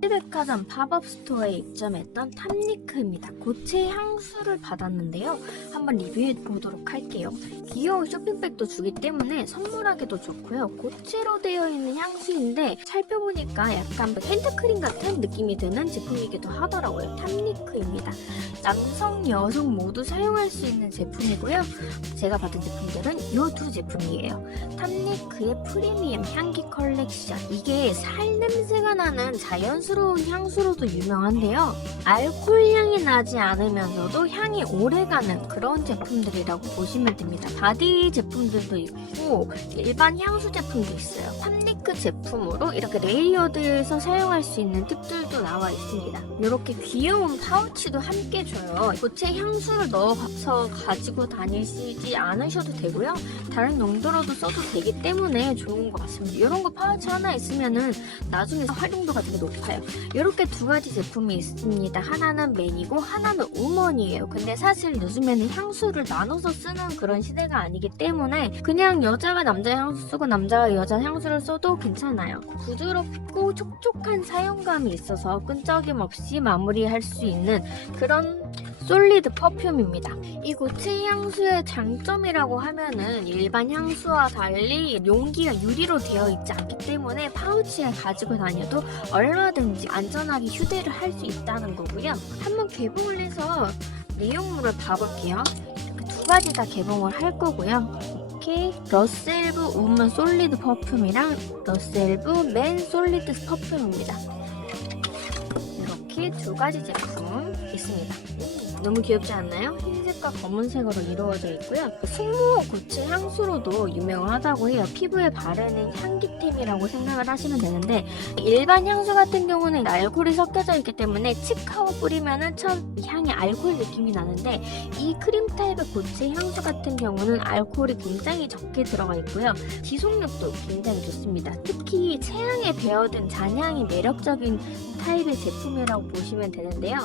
백화점 팝업 스토어에 입점했던 탐니크입니다. 고체 향수를 받았는데요. 한번 리뷰해 보도록 할게요. 귀여운 쇼핑백도 주기 때문에 선물하기도 좋고요. 고체로 되어 있는 향수인데 살펴보니까 약간 핸드크림 같은 느낌이 드는 제품이기도 하더라고요. 탐니크입니다. 남성, 여성 모두 사용할 수 있는 제품이고요. 제가 받은 제품들은 이 두 제품이에요. 탐니크의 프리미엄 향기 컬렉션. 이게 살 냄새가 나는 자연 스러운 향수로도 유명한데요. 알코올 향이 나지 않으면서도 향이 오래가는 그런 제품들이라고 보시면 됩니다. 바디 제품들도 있고 일반 향수 제품도 있어요. 탐니크 제품으로 이렇게 레이어드해서 사용할 수 있는 팁들도 나와 있습니다. 이렇게 귀여운 파우치도 함께 줘요. 고체 향수를 넣어서 가지고 다니시지 않으셔도 되고요. 다른 용도로도 써도 되기 때문에 좋은 것 같습니다. 이런 거 파우치 하나 있으면은 나중에 활용도가 되게 높아요. 이렇게 두 가지 제품이 있습니다. 하나는 맨이고 하나는 우먼이에요. 근데 사실 요즘에는 향수를 나눠서 쓰는 그런 시대가 아니기 때문에 그냥 여자가 남자 향수 쓰고 남자가 여자 향수를 써도 괜찮아요. 부드럽고 촉촉한 사용감이 있어서 끈적임 없이 마무리할 수 있는 그런 솔리드 퍼퓸입니다. 이 고체 향수의 장점이라고 하면은 일반 향수와 달리 용기가 유리로 되어 있지 않기 때문에 파우치에 가지고 다녀도 얼마든지 안전하게 휴대를 할 수 있다는 거고요. 한번 개봉을 해서 내용물을 봐볼게요. 두 가지 다 개봉을 할 거고요. 이렇게 러셀브 우먼 솔리드 퍼퓸이랑 러셀브 맨 솔리드 퍼퓸입니다. 이렇게 두 가지 제품 있습니다. 너무 귀엽지 않나요? 흰색과 검은색으로 이루어져 있고요. 숙모 고체 향수로도 유명하다고 해요. 피부에 바르는 향기템이라고 생각을 하시면 되는데 일반 향수 같은 경우는 알코올이 섞여져 있기 때문에 칙하고 뿌리면은 처음 향이 알코올 느낌이 나는데 이 크림 타입의 고체 향수 같은 경우는 알코올이 굉장히 적게 들어가 있고요. 지속력도 굉장히 좋습니다. 특히 체향에 배어든 잔향이 매력적인 타입의 제품이라고 보시면 되는데요.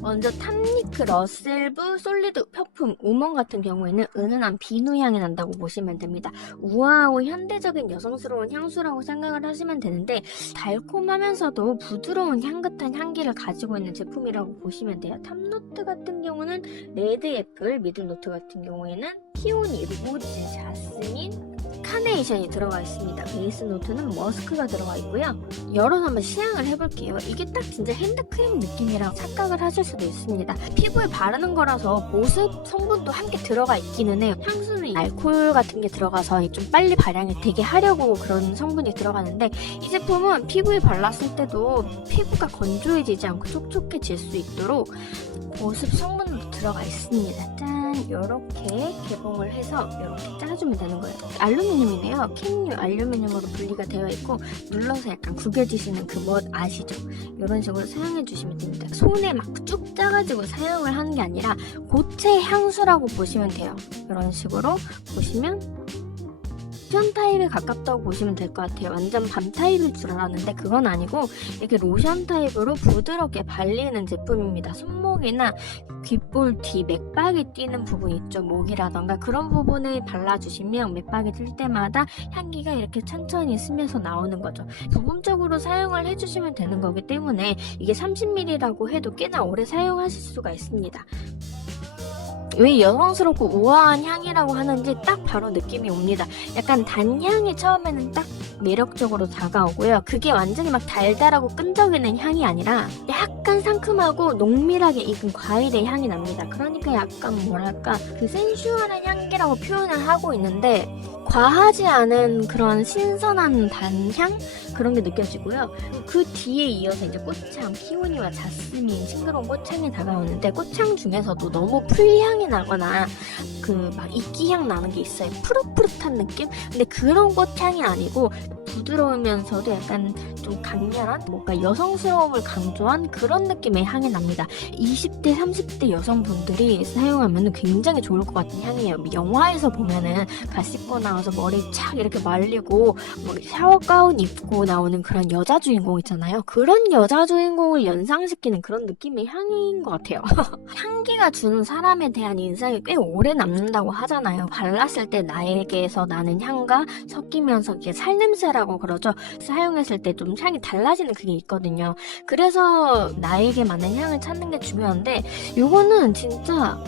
먼저 탐니크 러셀브 솔리드 퍼퓸 우먼 같은 경우에는 은은한 비누 향이 난다고 보시면 됩니다. 우아하고 현대적인 여성스러운 향수라고 생각을 하시면 되는데 달콤하면서도 부드러운 향긋한 향기를 가지고 있는 제품이라고 보시면 돼요. 탑노트 같은 경우는 레드 애플, 미들노트 같은 경우에는 피오니, 로즈, 자스민, 카네이션이 들어가 있습니다. 베이스 노트는 머스크가 들어가 있고요. 열어서 한번 시향을 해볼게요. 이게 딱 진짜 핸드크림 느낌이라고 착각을 하실 수도 있습니다. 피부에 바르는 거라서 보습 성분도 함께 들어가 있기는 해요. 향수는 알코올 같은 게 들어가서 좀 빨리 발향이 되게 하려고 그런 성분이 들어가는데 이 제품은 피부에 발랐을 때도 피부가 건조해지지 않고 촉촉해질 수 있도록 보습 성분도 들어가 있습니다. 짠! 이렇게 개봉을 해서 이렇게 짜주면 되는 거예요. 알루미늄이네요. 캔류 알루미늄으로 분리가 되어 있고 눌러서 약간 구겨지시는 그 멋 아시죠? 이런 식으로 사용해 주시면 됩니다. 손에 막 쭉 짜가지고 사용을 하는 게 아니라 고체 향수라고 보시면 돼요. 이런 식으로 보시면 로션 타입에 가깝다고 보시면 될 것 같아요. 완전 밤 타입일 줄 알았는데 그건 아니고 이렇게 로션 타입으로 부드럽게 발리는 제품입니다. 손목이나 귓볼 뒤 맥박이 뛰는 부분 있죠. 목이라던가 그런 부분에 발라주시면 맥박이 뜰 때마다 향기가 이렇게 천천히 스며서 나오는 거죠. 부분적으로 사용을 해주시면 되는 거기 때문에 이게 30ml라고 해도 꽤나 오래 사용하실 수가 있습니다. 왜 여성스럽고 우아한 향이라고 하는지 딱 바로 느낌이 옵니다. 약간 단향이 처음에는 딱 매력적으로 다가오고요. 그게 완전히 막 달달하고 끈적이는 향이 아니라 약간 상큼하고 농밀하게 익은 과일의 향이 납니다. 그러니까 약간 뭐랄까 그 센슈얼한 향기라고 표현을 하고 있는데 과하지 않은 그런 신선한 단향 그런 게 느껴지고요. 그 뒤에 이어서 이제 꽃향, 피오니와 자스민, 싱그러운 꽃향이 다가오는데 꽃향 중에서도 너무 풀향이 나거나 그 막 이끼향 나는 게 있어요. 푸릇푸릇한 느낌? 근데 그런 꽃향이 아니고 부드러우면서도 약간 좀 강렬한 뭔가 여성스러움을 강조한 그런 느낌의 향이 납니다. 20대, 30대 여성분들이 사용하면 굉장히 좋을 것 같은 향이에요. 영화에서 보면은 갓 씻고 나와서 머리 착 이렇게 말리고 뭐 샤워 가운 입고 나오는 그런 여자 주인공 있잖아요. 그런 여자 주인공을 연상시키는 그런 느낌의 향인 것 같아요. 향기가 주는 사람에 대한 인상이 꽤 오래 남는다고 하잖아요. 발랐을 때 나에게서 나는 향과 섞이면서 이게 살냄새라 향수라고 그러죠. 사용했을 때 좀 향이 달라지는 그게 있거든요. 그래서 나에게 맞는 향을 찾는 게 중요한데 요거는 진짜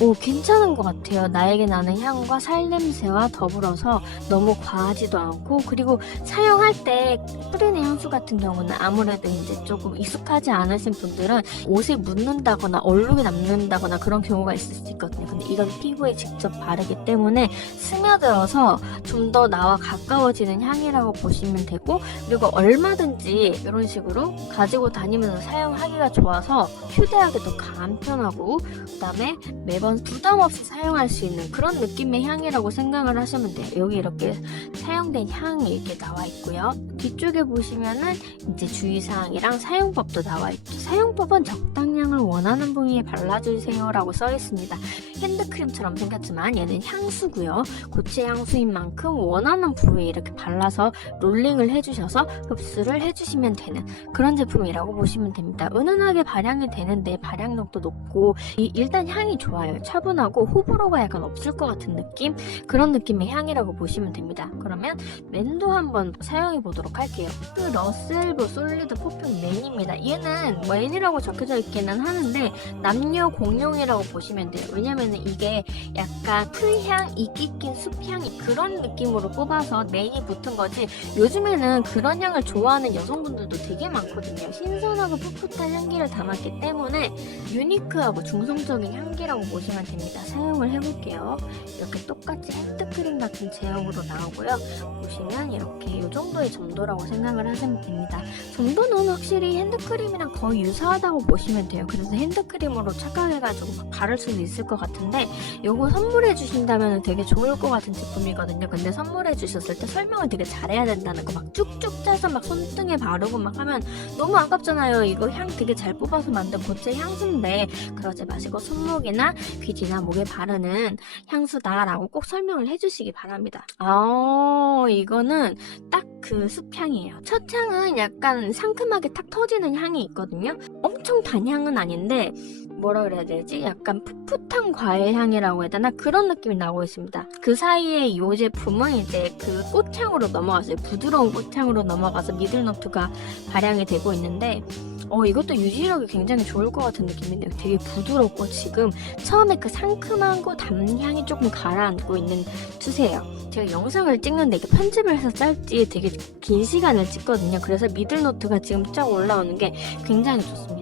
오, 괜찮은 것 같아요. 나에게 나는 향과 살냄새와 더불어서 너무 과하지도 않고, 그리고 사용할 때 뿌리는 향수 같은 경우는 아무래도 이제 조금 익숙하지 않으신 분들은 옷에 묻는다거나 얼룩이 남는다거나 그런 경우가 있을 수 있거든요. 근데 이건 피부에 직접 바르기 때문에 스며들어서 좀 더 나와 가까워지는 향이라고 보시면 되고, 그리고 얼마든지 이런 식으로 가지고 다니면서 사용하기가 좋아서 휴대하기도 간편하고, 그 다음에 매번 부담 없이 사용할 수 있는 그런 느낌의 향이라고 생각을 하시면 돼요. 여기 이렇게 사용된 향이 이렇게 나와 있고요. 뒤쪽에 보시면은 이제 주의사항이랑 사용법도 나와 있죠. 사용법은 적당 량을 원하는 부위에 발라주세요 라고 써 있습니다. 핸드크림처럼 생겼지만 얘는 향수고요. 고체 향수인 만큼 원하는 부위에 이렇게 발라서 롤링을 해주셔서 흡수를 해주시면 되는 그런 제품이라고 보시면 됩니다. 은은하게 발향이 되는데 발향력도 높고 이- 일단 향이 좋아요. 차분하고 호불호가 약간 없을 것 같은 느낌 그런 느낌의 향이라고 보시면 됩니다. 그러면 맨도 한번 사용해 보도록 할게요. 그 러셀브 솔리드 퍼퓸 맨입니다. 얘는 맨이라고 적혀져 있기는 하는데 남녀 공용이라고 보시면 돼요. 왜냐면은 이게 약간 풀향, 이끼 낀 숲향이 그런 느낌으로 뽑아서 맨이 붙은 거지 요즘에는 그런 향을 좋아하는 여성분들도 되게 많거든요. 신선하고 풋풋한 향기를 담았기 때문에 유니크하고 중성적인 향기라고 보시면 됩니다. 사용을 해볼게요. 이렇게 똑같이 핸드크림 같은 제형으로 나오고요. 보시면 이렇게 이 정도의 점도라고 생각을 하시면 됩니다. 점도는 확실히 핸드크림이랑 거의 유사하다고 보시면 돼요. 그래서 핸드크림으로 착각해가지고 바를 수도 있을 것 같은데 이거 선물해 주신다면 되게 좋을 것 같은 제품이거든요. 근데 선물해 주셨을 때 설명을 되게 잘해야 된다는 거 막 쭉쭉 짜서 막 손등에 바르고 막 하면 너무 아깝잖아요. 이거 향 되게 잘 뽑아서 만든 고체 향수인데 그러지 마시고 손목이나 귀 뒤나 목에 바르는 향수다라고 꼭 설명을 해주시기 바랍니다. 아, 이거는 딱 그 숲향이에요. 첫 향은 약간 상큼하게 탁 터지는 향이 있거든요. 엄청 단 향은 아닌데 뭐라 그래야 되지? 약간 풋풋한 과일 향이라고 해야 되나? 그런 느낌이 나고 있습니다. 그 사이에 이 제품은 이제 그 꽃향으로 넘어갔어요. 부드러운 꽃향으로 넘어가서 미들노트가 발향이 되고 있는데 어, 이것도 유지력이 굉장히 좋을 것 같은 느낌인데요. 되게 부드럽고 지금 처음에 그 상큼한 거 단향이 조금 가라앉고 있는 추세예요. 제가 영상을 찍는데 이게 편집을 해서 짤지 되게 긴 시간을 찍거든요. 그래서 미들노트가 지금 쫙 올라오는 게 굉장히 좋습니다.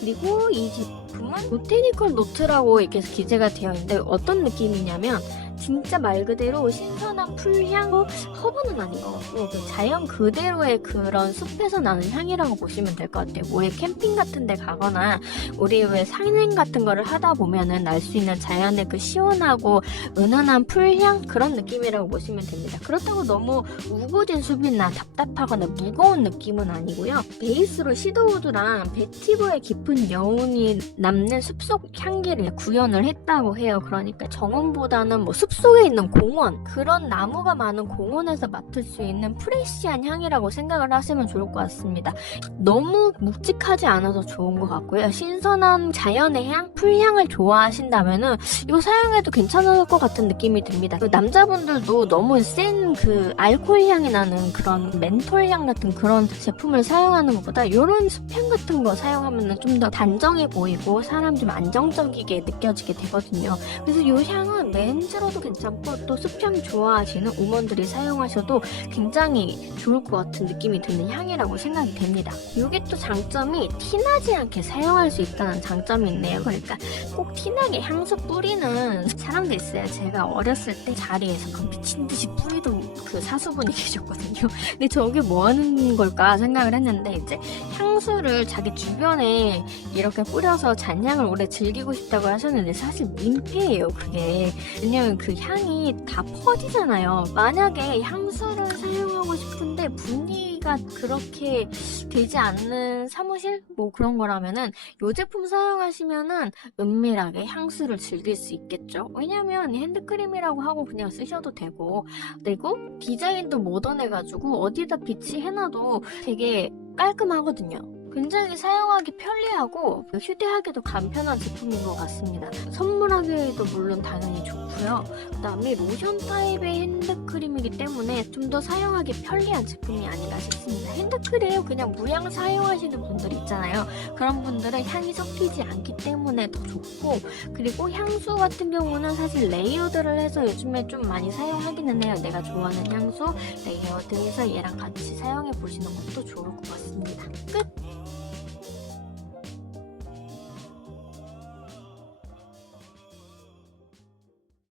그리고 이 제품은 보테니컬 노트라고 이렇게 기재가 되어 있는데 어떤 느낌이냐면 진짜 말 그대로 신선한 풀향, 허브는 아닌 것 같고 그 자연 그대로의 그런 숲에서 나는 향이라고 보시면 될 것 같아요. 뭐에 캠핑 같은 데 가거나 우리 왜 산행 같은 거를 하다 보면은 날 수 있는 자연의 그 시원하고 은은한 풀향 그런 느낌이라고 보시면 됩니다. 그렇다고 너무 우거진 숲이나 답답하거나 무거운 느낌은 아니고요. 베이스로 시드우드랑 베티브의 깊은 여운이 남는 숲속 향기를 구현을 했다고 해요. 그러니까 정원보다는 뭐 숲 속에 있는 공원 그런 나무가 많은 공원에서 맡을 수 있는 프레시한 향이라고 생각을 하시면 좋을 것 같습니다. 너무 묵직하지 않아서 좋은 것 같고요. 신선한 자연의 향, 풀향을 좋아하신다면은 이거 사용해도 괜찮을 것 같은 느낌이 듭니다. 그 남자분들도 너무 센 그 알코올 향이 나는 그런 멘톨 향 같은 그런 제품을 사용하는 것보다 이런 숲향 같은 거 사용하면 좀 더 단정해 보이고 사람 좀 안정적이게 느껴지게 되거든요. 그래서 이 향은 맨즈로도 괜찮고 또 숲향 좋아하시는 우먼들이 사용하셔도 굉장히 좋을 것 같은 느낌이 드는 향이라고 생각이 됩니다. 이게 또 장점이 티나지 않게 사용할 수 있다는 장점이 있네요. 그러니까 꼭 티나게 향수 뿌리는 사람도 있어요. 제가 어렸을 때 자리에서 그 미친 듯이 뿌리던 그 사수분이 계셨거든요. 근데 저게 뭐 하는 걸까 생각을 했는데 이제 향수를 자기 주변에 이렇게 뿌려서 잔향을 오래 즐기고 싶다고 하셨는데 사실 민폐예요 그게 왜냐면 그 향이 다 퍼지잖아요. 만약에 향수를 사용하고 싶은데 분위기가 그렇게 되지 않는 사무실? 뭐 그런 거라면은 이 제품 사용하시면은 은밀하게 향수를 즐길 수 있겠죠? 왜냐면 핸드크림이라고 하고 그냥 쓰셔도 되고. 그리고 디자인도 모던해가지고 어디다 비치해놔도 되게 깔끔하거든요. 굉장히 사용하기 편리하고 휴대하기도 간편한 제품인 것 같습니다. 선물하기에도 물론 당연히 좋고요. 그 다음에 로션 타입의 핸드크림이기 때문에 좀 더 사용하기 편리한 제품이 아닌가 싶습니다. 핸드크림 그냥 무향 사용하시는 분들 있잖아요. 그런 분들은 향이 섞이지 않기 때문에 더 좋고 그리고 향수 같은 경우는 사실 레이어드를 해서 요즘에 좀 많이 사용하기는 해요. 내가 좋아하는 향수 레이어드해서 얘랑 같이 사용해 보시는 것도 좋을 것 같습니다. 끝!